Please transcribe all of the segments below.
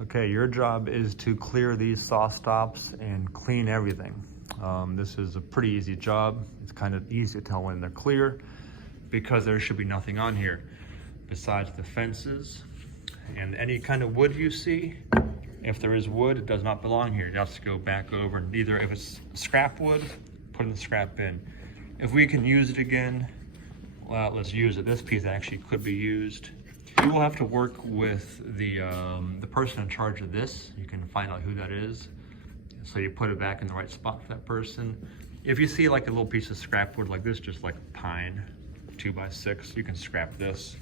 Okay, your job is to clear these saw stops and clean everything. This is a pretty easy job. It's kind of easy to tell when they're clear because there should be nothing on here besides the fences and any kind of wood you see. If there is wood, it does not belong here. You have to go back over and either, if it's scrap wood, put in the scrap bin. If we can use it again, well, let's use it. This piece actually could be used. You will have to work with the person in charge of this. You can find out who that is. So you put it back in the right spot for that person. If you see like a little piece of scrap wood like this, just like pine, 2x6, you can scrap this.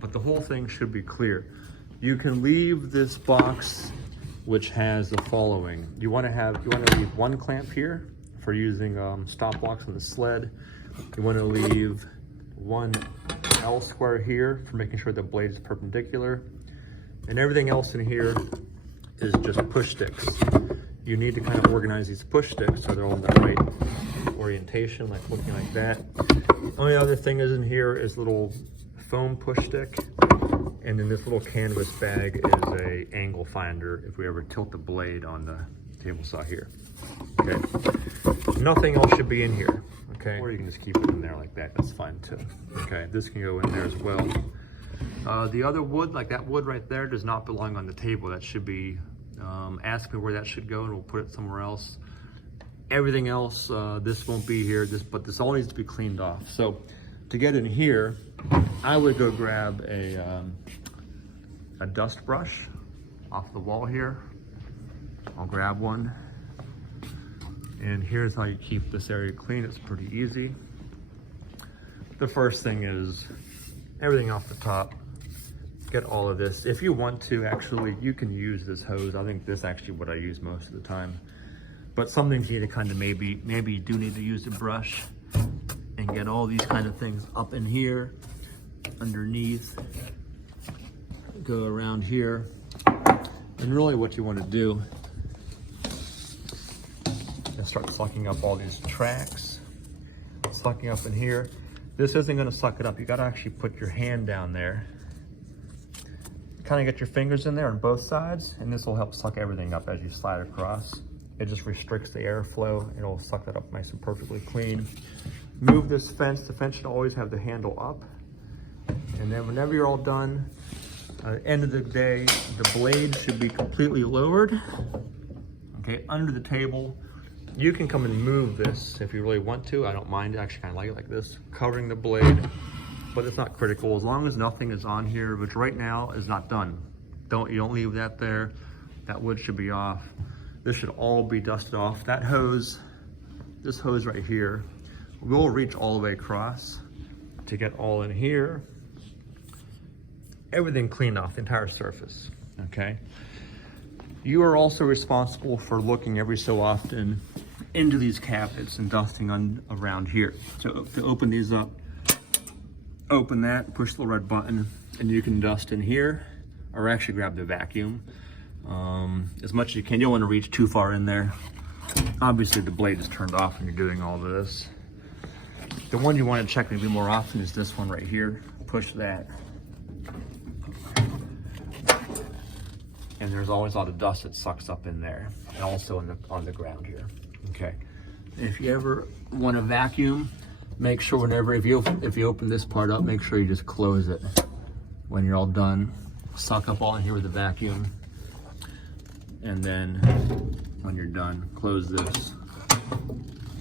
But the whole thing should be clear. You can leave this box, which has the following. You want to leave one clamp here for using stop blocks on the sled. You want to leave one L square here for making sure the blade is perpendicular. And everything else in here is just push sticks. You need to kind of organize these push sticks so they're all in the right orientation, like looking like that. Only other thing is in here is little foam push stick. And then this little canvas bag is a angle finder if we ever tilt the blade on the table saw here. Okay. Nothing else should be in here. Okay. Or you can just keep it in there like that. That's fine too. Okay. This can go in there as well. The other wood, like that wood right there, does not belong on the table. That should be, ask me where that should go and we'll put it somewhere else. Everything else, this won't be here, but this all needs to be cleaned off. So to get in here, I would go grab a dust brush off the wall here. I'll grab one. And here's how you keep this area clean. It's pretty easy. The first thing is everything off the top. Get all of this. If you want to, actually, you can use this hose. I think this is actually what I use most of the time. But some things you need to kind of maybe you do need to use a brush and get all these kind of things up in here, underneath, go around here. And really what you want to do is start sucking up all these tracks, sucking up in here. This isn't going to suck it up. You got to actually put your hand down there. Kind of get your fingers in there on both sides, and this will help suck everything up as you slide across. It just restricts the airflow. It'll suck that up nice and perfectly clean. Move this fence. The fence should always have the handle up. And then whenever you're all done, at the end of the day, the blade should be completely lowered, okay, under the table. You can come and move this if you really want to. I don't mind. I actually kind of like it like this, covering the blade, but it's not critical as long as nothing is on here, which right now is not done. You don't leave that there. That wood should be off. This should all be dusted off. That hose, this hose right here, will reach all the way across to get all in here. Everything cleaned off, the entire surface, okay? You are also responsible for looking every so often into these cabinets and dusting around here. So to open these up, open that, push the red button, and you can dust in here, or actually grab the vacuum. As much as you can. You don't want to reach too far in there. Obviously the blade is turned off when you're doing all this. The one you want to check maybe more often is this one right here. Push that. And there's always a lot of dust that sucks up in there, and also on the ground here. Okay. If you ever want to vacuum, make sure whenever, if you open this part up, make sure you just close it when you're all done. Suck up all in here with the vacuum. And then when you're done, close this.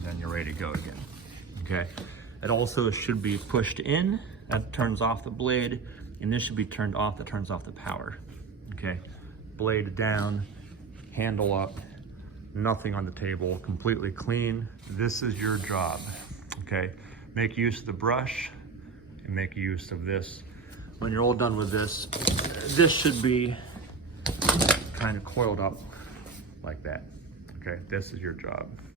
Then you're ready to go again. Okay. It also should be pushed in. That turns off the blade. And this should be turned off. That turns off the power. Okay. Blade down, handle up, nothing on the table, completely clean. This is your job. Okay. Make use of the brush and make use of this. When you're all done with this, this should be kind of coiled up like that. Okay, this is your job.